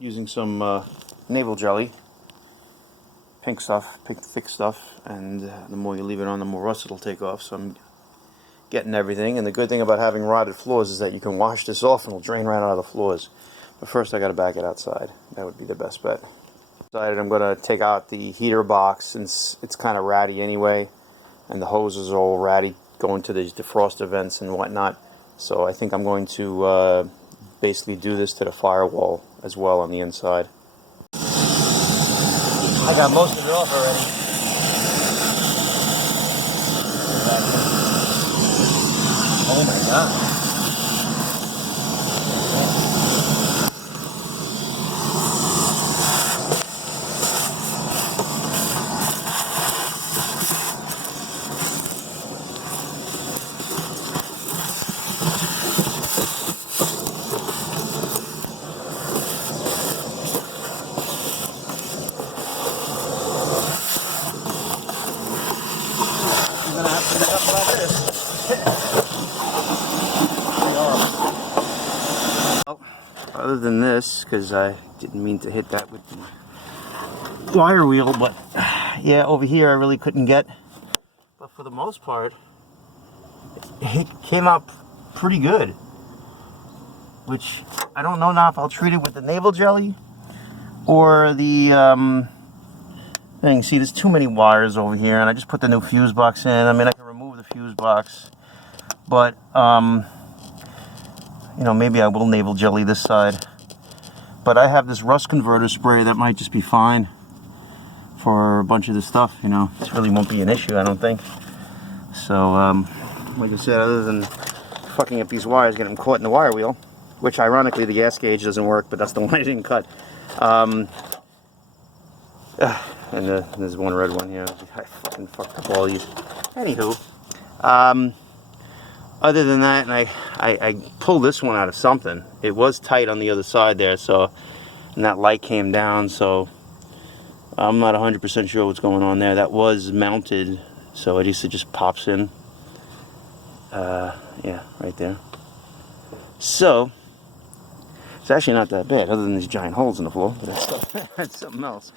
using some navel jelly, pink stuff, pink thick stuff, and the more you leave it on, the more rust it'll take off. So I'm getting everything, and the good thing about having rotted floors is that you can wash this off and it'll drain right out of the floors. But first I got to back it outside. That would be the best bet. Decided I'm going to take out the heater box since it's kind of ratty anyway, and the hoses are all ratty going to these defroster vents and whatnot. So I think I'm going to basically do this to the firewall as well on the inside. I got most of it off already. Oh my god. I'm gonna have to pick up like this. Other than this, because I didn't mean to hit that with the wire wheel, but yeah, over here I really couldn't get. But for the most part, it came out pretty good. Which I don't know now if I'll treat it with the navel jelly or the thing. See, there's too many wires over here, and I just put the new fuse box in. I mean, I can remove the fuse box, but you know, maybe I will navel jelly this side. But I have this rust converter spray that might just be fine for a bunch of this stuff, you know. This really won't be an issue, I don't think. So, like I said, other than fucking up these wires, getting them caught in the wire wheel, which ironically the gas gauge doesn't work, but that's the one I didn't cut. And there's one red one here. I fucking fucked up all these. Anywho, other than that, and I pulled this one out of something. It was tight on the other side there, so, and that light came down, so I'm not 100% sure what's going on there. That was mounted, so it just pops in. Yeah, right there. So it's actually not that bad, other than these giant holes in the floor, but that's something else.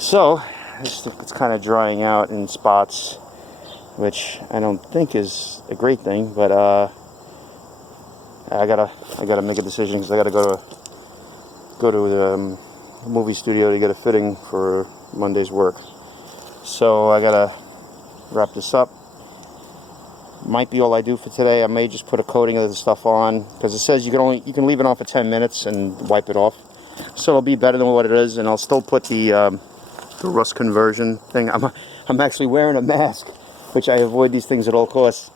So it's kind of drying out in spots, which I don't think is a great thing, but I gotta make a decision because I gotta go to the movie studio to get a fitting for Monday's work. So I gotta wrap this up. Might be all I do for today. I may just put a coating of the stuff on because it says you can leave it on for 10 minutes and wipe it off. So it'll be better than what it is, and I'll still put the rust conversion thing. I'm actually wearing a mask, which I avoid these things at all costs,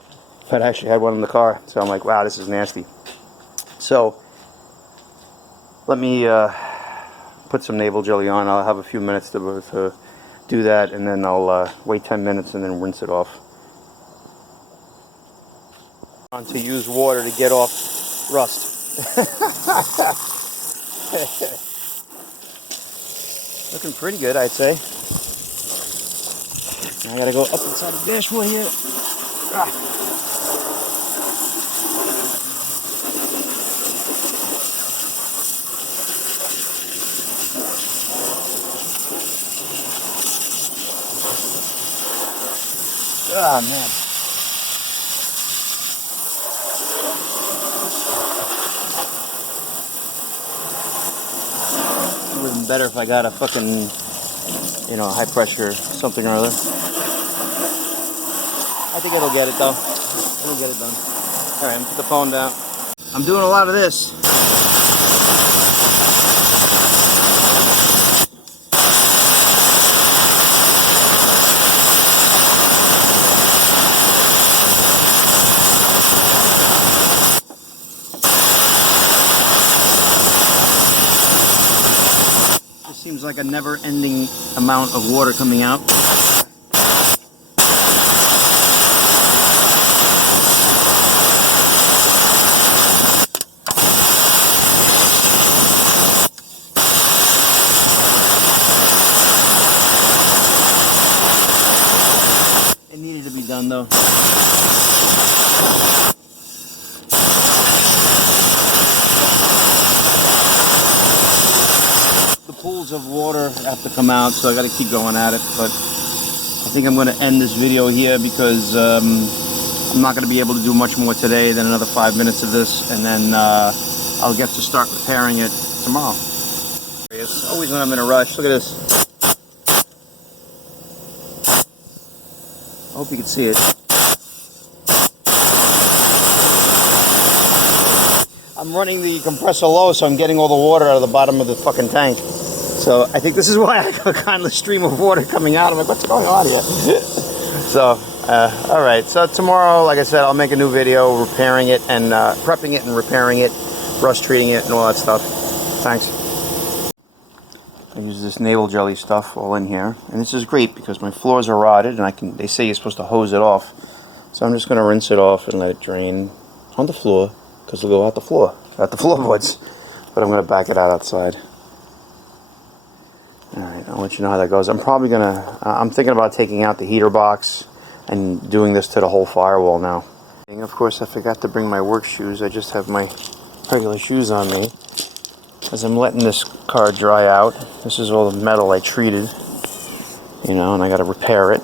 but I actually had one in the car, so I'm like, wow, this is nasty. So let me put some navel jelly on. I'll have a few minutes to do that, and then I'll wait 10 minutes and then rinse it off. To use water to get off rust. Looking pretty good, I'd say. I gotta go up inside the dashboard here. Ah, man. It would have been better if I got a fucking, you know, high pressure something or other. I think it'll get it though. It'll get it done. Alright, I'm gonna put the phone down. I'm doing a lot of this. This seems like a never-ending amount of water coming out. It needed to be done though. Trickles of water have to come out, so I got to keep going at it. But I think I'm going to end this video here because I'm not going to be able to do much more today than another 5 minutes of this, and then I'll get to start repairing it tomorrow. It's always when I'm in a rush. Look at this. I hope you can see it. I'm running the compressor low, so I'm getting all the water out of the bottom of the fucking tank. So I think this is why I got a kind of stream of water coming out. I'm like, what's going on here? So, alright. So tomorrow, like I said, I'll make a new video repairing it and prepping it and repairing it, rust treating it and all that stuff. Thanks. I use this navel jelly stuff all in here, and this is great because my floors are rotted, and they say you're supposed to hose it off. So I'm just going to rinse it off and let it drain on the floor, because it'll go out the floorboards. But I'm going to back it out outside. Alright, I'll let you know how that goes. I'm thinking about taking out the heater box and doing this to the whole firewall now. And of course, I forgot to bring my work shoes. I just have my regular shoes on me. As I'm letting this car dry out, this is all the metal I treated, you know, and I got to repair it.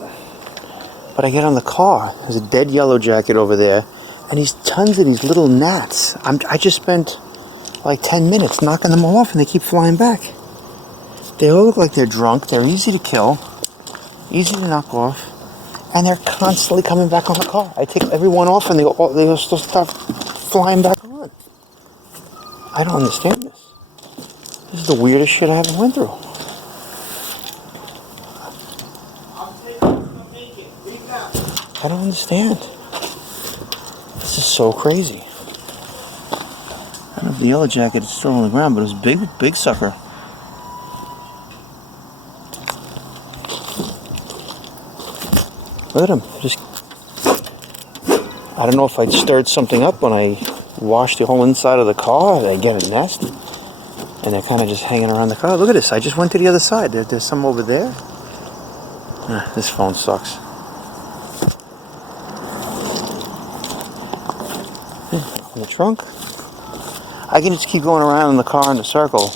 But I get on the car, there's a dead yellow jacket over there, and these tons of these little gnats. I just spent like 10 minutes knocking them all off, and they keep flying back. They all look like they're drunk. They're easy to kill, easy to knock off, and they're constantly coming back on the car. I take every one off, and they'll still start flying back on. I don't understand this. This is the weirdest shit I ever went through. I don't understand. This is so crazy. I don't know if the yellow jacket is still on the ground, but it was big sucker. Look at him. I don't know if I stirred something up when I washed the whole inside of the car. Did I get a nest? And they're kind of just hanging around the car. Look at this. I just went to the other side. There's some over there. This phone sucks. In the trunk. I can just keep going around in the car in a circle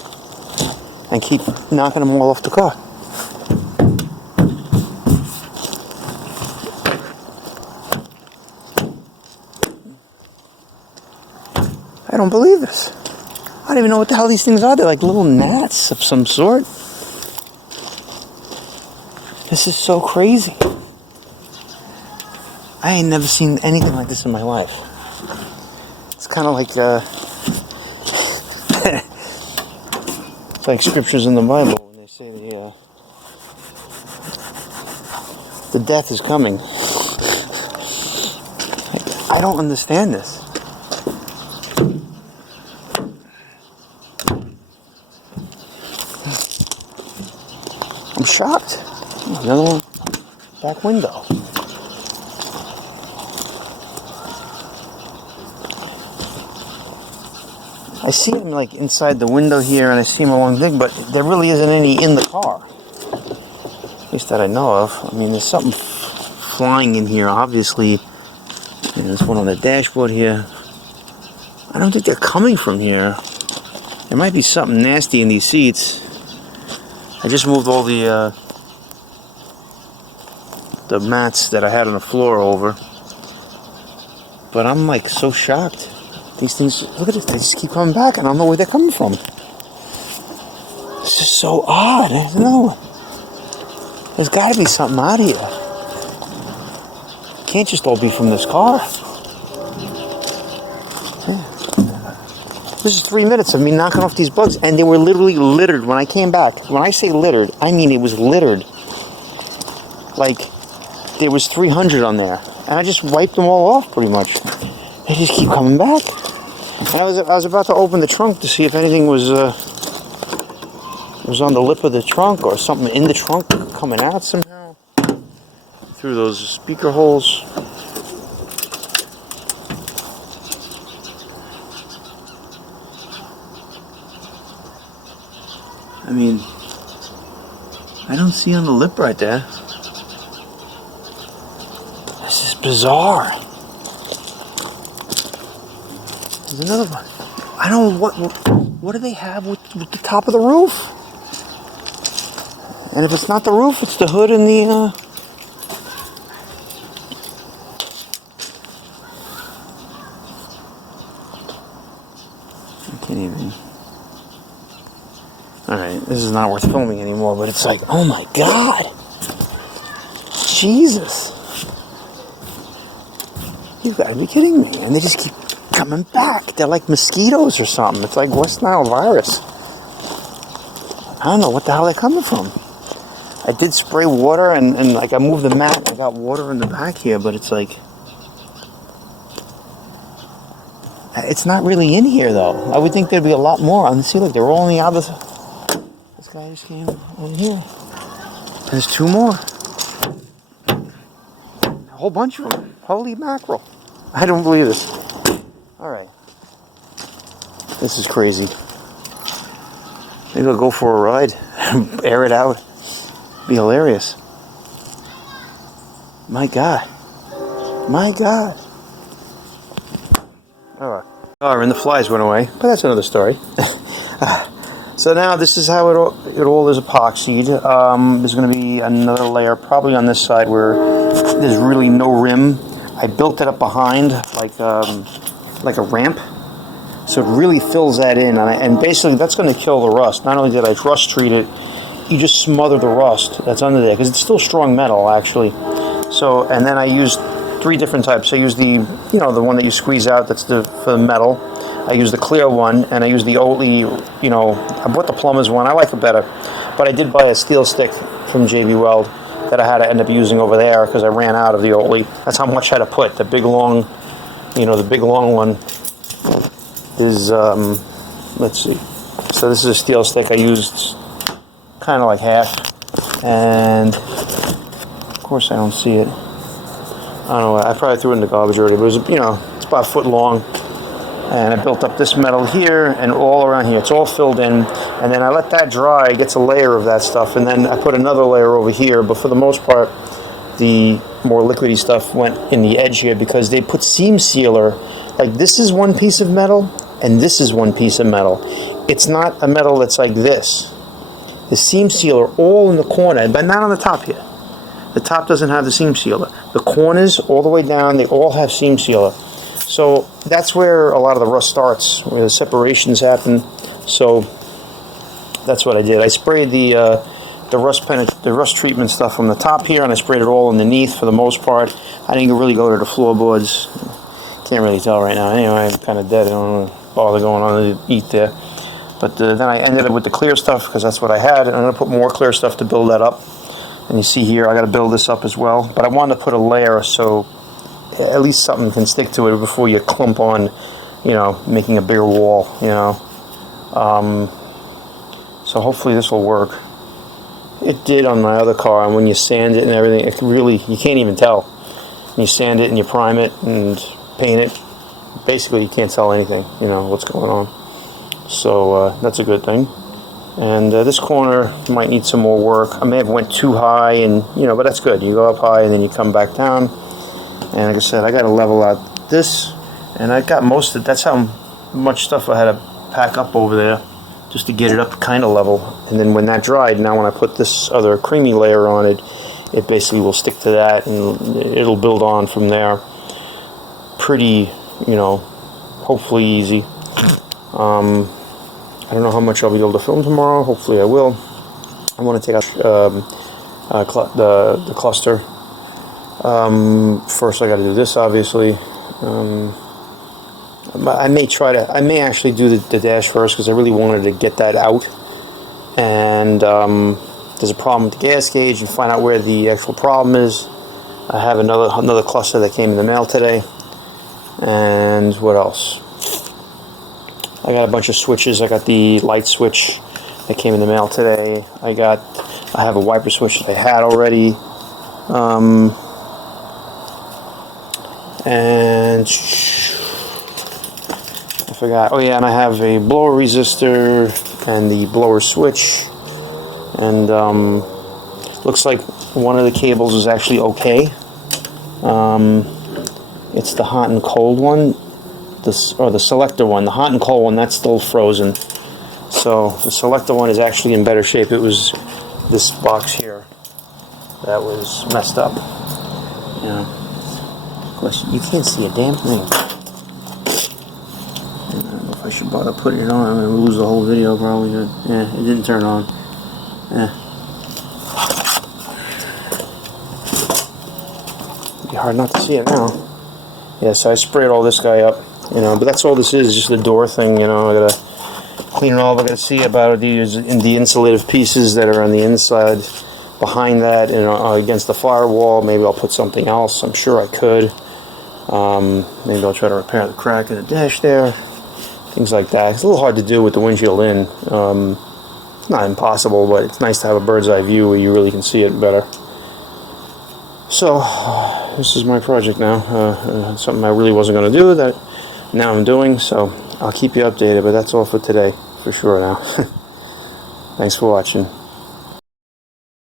and keep knocking them all off the car. I don't believe this. I don't even know what the hell these things are. They're like little gnats of some sort. This is so crazy. I ain't never seen anything like this in my life. It's kind of like it's like scriptures in the Bible when they say the death is coming. I don't understand this. I'm shocked. Another one, back window. I see them like inside the window here, and I see them along the thing, but there really isn't any in the car. At least that I know of. I mean, there's something flying in here, obviously. And there's one on the dashboard here. I don't think they're coming from here. There might be something nasty in these seats. I just moved all the mats that I had on the floor over. But I'm like so shocked. These things, look at this, they just keep coming back, and I don't know where they're coming from. This is so odd. I don't know. There's got to be something out here. It can't just all be from this car. This is 3 minutes of me knocking off these bugs, and they were literally littered when I came back. When I say littered, I mean it was littered. Like, there was 300 on there, and I just wiped them all off pretty much. They just keep coming back. And I was about to open the trunk to see if anything was on the lip of the trunk or something in the trunk coming out somehow through those speaker holes. I mean, I don't see on the lip right there. This is bizarre. There's another one. I don't know what do they have with the top of the roof? And if it's not the roof, it's the hood and the... I can't even... Alright, this is not worth filming anymore, but it's like, oh my god! Jesus! You gotta be kidding me. And they just keep coming back. They're like mosquitoes or something. It's like West Nile virus. I don't know what the hell they're coming from. I did spray water and like I moved the mat. I got water in the back here, but it's like... It's not really in here though. I would think there'd be a lot more. And see, look, they're all on the other... This guy just came in here. There's two more. A whole bunch of them. Holy mackerel. I don't believe this. Alright. This is crazy. Maybe I'll go for a ride. Air it out. Be hilarious. My God. My God. Alright. Oh, and the flies went away. But that's another story. So now this is how it all is epoxied. There's going to be another layer probably on this side where there's really no rim. I built it up behind like a ramp, so it really fills that in, and basically that's going to kill the rust. Not only did I rust treat it, you just smother the rust that's under there because it's still strong metal actually. So, and then I used 3 different types. I used the the one that you squeeze out, that's for the metal. I use the clear one, and I use the Oatly, I bought the plumber's one. I like it better. But I did buy a steel stick from JB Weld that I had to end up using over there because I ran out of the Oatly. That's how much I had to put. The big long, the big long one is, let's see. So this is a steel stick. I used kind of like half. And, of course, I don't see it. I don't know. I probably threw it in the garbage already. But it was, it's about a foot long. And I built up this metal here and all around here. It's all filled in. And then I let that dry. It gets a layer of that stuff. And then I put another layer over here. But for the most part, the more liquidy stuff went in the edge here because they put seam sealer. Like this is one piece of metal and this is one piece of metal. It's not a metal that's like this. The seam sealer all in the corner, but not on the top here. The top doesn't have the seam sealer. The corners all the way down, they all have seam sealer. So that's where a lot of the rust starts, where the separations happen. So that's what I did. I sprayed the rust treatment stuff from the top here, and I sprayed it all underneath for the most part. I didn't really go to the floorboards. Can't really tell right now. Anyway, I'm kind of dead. I don't want to bother going on to eat there. But then I ended up with the clear stuff because that's what I had. And I'm going to put more clear stuff to build that up. And you see here, I got to build this up as well. But I wanted to put a layer so at least something can stick to it before you clump on, making a bigger wall, So hopefully this will work. It did on my other car, and when you sand it and everything, it really, you can't even tell. When you sand it and you prime it and paint it, basically you can't tell anything, what's going on. So that's a good thing. And this corner might need some more work. I may have went too high, and but that's good. You go up high and then you come back down. And like I said, I got to level out this, and I got most of it. That's how much stuff I had to pack up over there just to get it up kind of level. And then when that dried, now when I put this other creamy layer on it, it basically will stick to that, and it'll build on from there. Pretty, hopefully easy. I don't know how much I'll be able to film tomorrow. Hopefully I will. I want to take out the cluster. First I got to do this, obviously. I may actually do the dash first because I really wanted to get that out. And there's a problem with the gas gauge and find out where the actual problem is. I have another cluster that came in the mail today. And what else? I got a bunch of switches. I got the light switch that came in the mail today. I have a wiper switch that I had already. And I forgot. Oh yeah, and I have a blower resistor and the blower switch. And looks like one of the cables is actually okay. It's the hot and cold one. Or the selector one. The hot and cold one, that's still frozen. So the selector one is actually in better shape. It was this box here that was messed up. You know, of course, you can't see a damn thing. I don't know if I should bother putting it on. I'm going to lose the whole video probably. Yeah, it didn't turn on. Yeah. It'd be hard not to see it now. Yeah, so I sprayed all this guy up, you know, but that's all this is, just the door thing, you know. I gotta clean it all. I gotta see about the insulative pieces that are on the inside behind that, and against the firewall. Maybe I'll put something else. I'm sure I could. Maybe I'll try to repair the crack in the dash there. Things like that. It's a little hard to do with the windshield in. It's not impossible, but it's nice to have a bird's eye view where you really can see it better. So, this is my project now. Something I really wasn't going to do that now I'm doing, so I'll keep you updated, but that's all for today, for sure now. Thanks for watching.